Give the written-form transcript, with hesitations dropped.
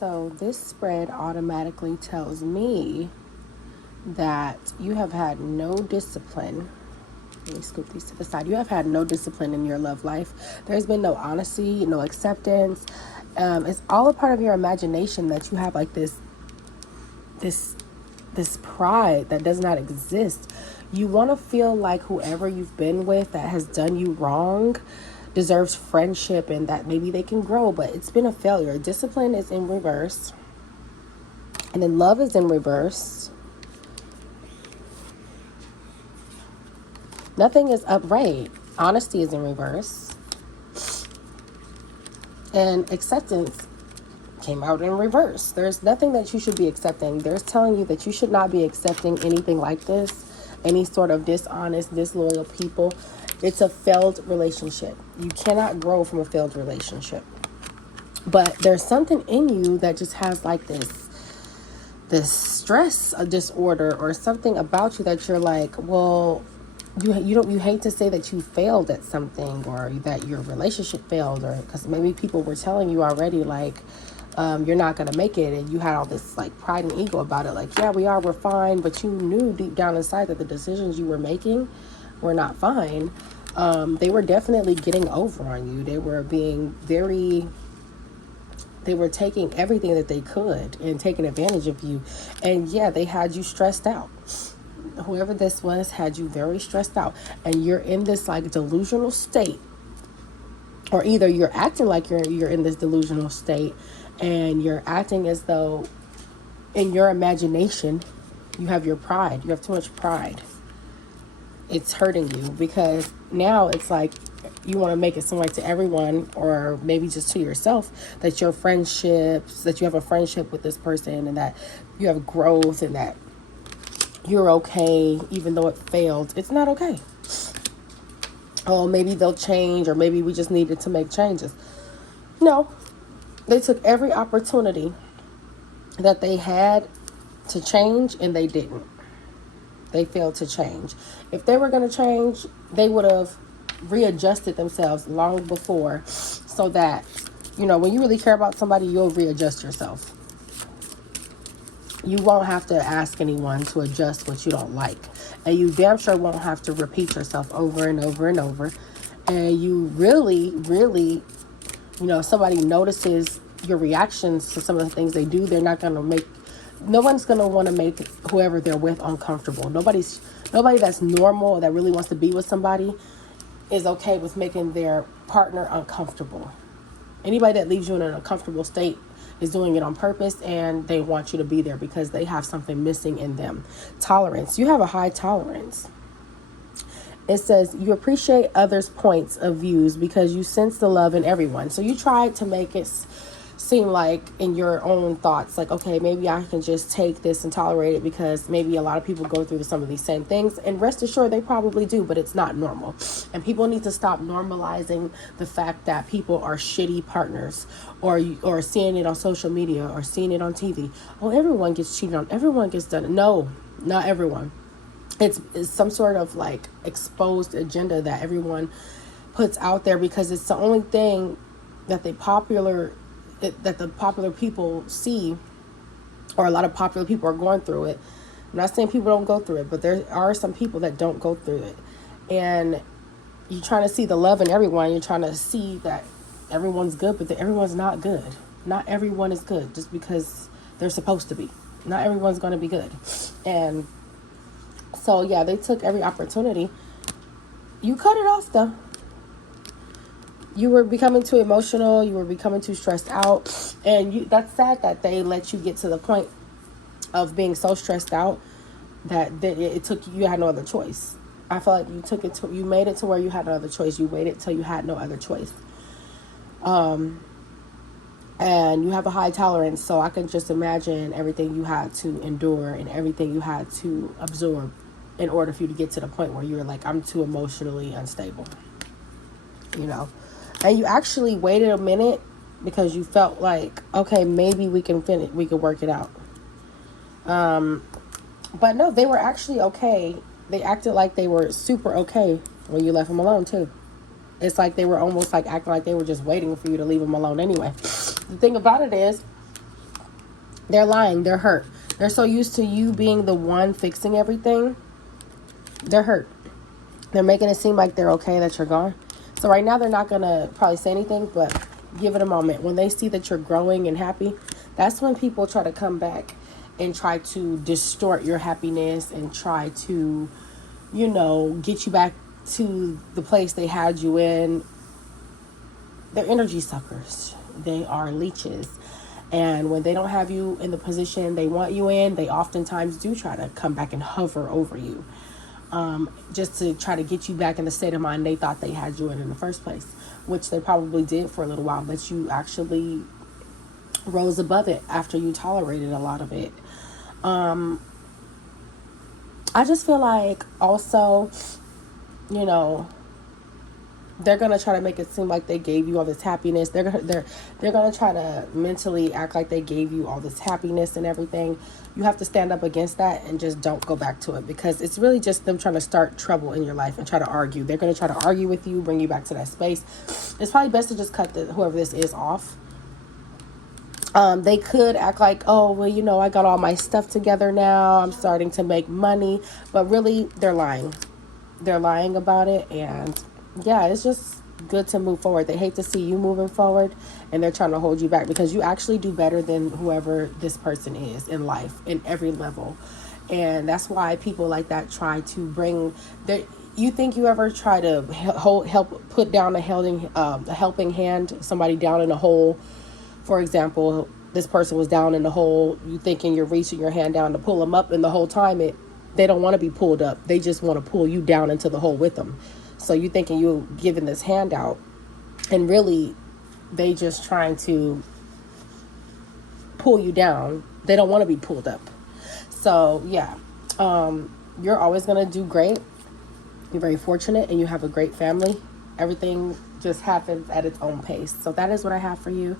So this spread automatically tells me that you have had no discipline. Let me scoop these to the side. You have had no discipline in your love life. There's been no honesty, no acceptance. It's all a part of your imagination that you have like this pride that does not exist. You want to feel like whoever you've been with that has done you wrong deserves friendship and that maybe they can grow, but it's been a failure. Discipline is in reverse, and then love is in reverse. Nothing is upright. Honesty is in reverse, and acceptance came out in reverse. There's nothing that you should be accepting. There's telling you that you should not be accepting anything like this, any sort of dishonest, disloyal people. It's a failed relationship. You cannot grow from a failed relationship. But there's something in you that just has like this stress disorder or something about you that you're like, well, you hate to say that you failed at something or that your relationship failed, or because maybe people were telling you already like you're not gonna make it, and you had all this like pride and ego about it, like, yeah, we're fine, but you knew deep down inside that the decisions you were making were not fine. They were definitely getting over on you. They were taking everything that they could and taking advantage of you. And yeah, they had you stressed out. Whoever this was had you very stressed out. And you're in this like delusional state. Or either you're acting like you're in this delusional state, and you're acting as though in your imagination you have your pride. You have too much pride. It's hurting you because now it's like you want to make it seem like to everyone, or maybe just to yourself, that your friendships, that you have a friendship with this person, and that you have growth, and that you're okay even though it failed. It's not okay. Oh, maybe they'll change, or maybe we just needed to make changes. No, they took every opportunity that they had to change, and they didn't. They failed to change. If they were going to change, they would have readjusted themselves long before, so that, when you really care about somebody, you'll readjust yourself. You won't have to ask anyone to adjust what you don't like. And you damn sure won't have to repeat yourself over and over and over. And you really, really, if somebody notices your reactions to some of the things they do, no one's going to want to make whoever they're with uncomfortable. Nobody that's normal, that really wants to be with somebody, is okay with making their partner uncomfortable. Anybody that leaves you in an uncomfortable state is doing it on purpose, and they want you to be there because they have something missing in them. Tolerance. You have a high tolerance. It says you appreciate others' points of views because you sense the love in everyone. So you try to make it seem like in your own thoughts, like, okay, maybe I can just take this and tolerate it because maybe a lot of people go through some of these same things, and rest assured they probably do, but it's not normal. And people need to stop normalizing the fact that people are shitty partners, or seeing it on social media or seeing it on TV. Oh, everyone gets cheated on, everyone gets done. No, not everyone. It's some sort of like exposed agenda that everyone puts out there because it's the only thing that the popular people see, or a lot of popular people are going through it. I'm not saying people don't go through it, but there are some people that don't go through it. And you're trying to see the love in everyone. You're trying to see that everyone's good, but everyone's not good. Not everyone is good just because they're supposed to be. Not everyone's going to be good. And so, yeah, they took every opportunity. You cut it off, though. You were becoming too emotional. You were becoming too stressed out. And that's sad that they let you get to the point of being so stressed out that you had no other choice. I feel like you made it to where you had no other choice. You waited till you had no other choice. And you have a high tolerance, so I can just imagine everything you had to endure and everything you had to absorb in order for you to get to the point where you were like, I'm too emotionally unstable. And you actually waited a minute because you felt like, okay, maybe we can work it out. But no, they were actually okay. They acted like they were super okay when you left them alone too. It's like they were almost like acting like they were just waiting for you to leave them alone anyway. The thing about it is, They're lying. They're hurt. They're so used to you being the one fixing everything. They're hurt. They're making it seem like they're okay that you're gone. So right now they're not going to probably say anything, but give it a moment. When they see that you're growing and happy, that's when people try to come back and try to distort your happiness and try to, get you back to the place they had you in. They're energy suckers. They are leeches. And when they don't have you in the position they want you in, they oftentimes do try to come back and hover over you. Just to try to get you back in the state of mind they thought they had you in the first place, which they probably did for a little while, but you actually rose above it after you tolerated a lot of it. I just feel like also, they're gonna try to make it seem like they gave you all this happiness. They're gonna try to mentally act like they gave you all this happiness and everything. You have to stand up against that and just don't go back to it, because it's really just them trying to start trouble in your life and try to argue. They're gonna try to argue with you, bring you back to that space. It's probably best to just cut whoever this is off. They could act like, oh, well, I got all my stuff together now. I'm starting to make money, but really, they're lying. They're lying about it, and yeah, it's just good to move forward. They hate to see you moving forward, and they're trying to hold you back, because you actually do better than whoever this person is in life, in every level. And that's why people like that try to bring their... You think you ever try to help put down a helping hand, somebody down in a hole? For example, this person was down in the hole. You thinking you're reaching your hand down to pull them up, and the whole time they don't want to be pulled up. They just want to pull you down into the hole with them. So you thinking you're giving this handout, and really they just trying to pull you down. They don't want to be pulled up. So yeah, you're always going to do great. You're very fortunate, and you have a great family. Everything just happens at its own pace. So that is what I have for you.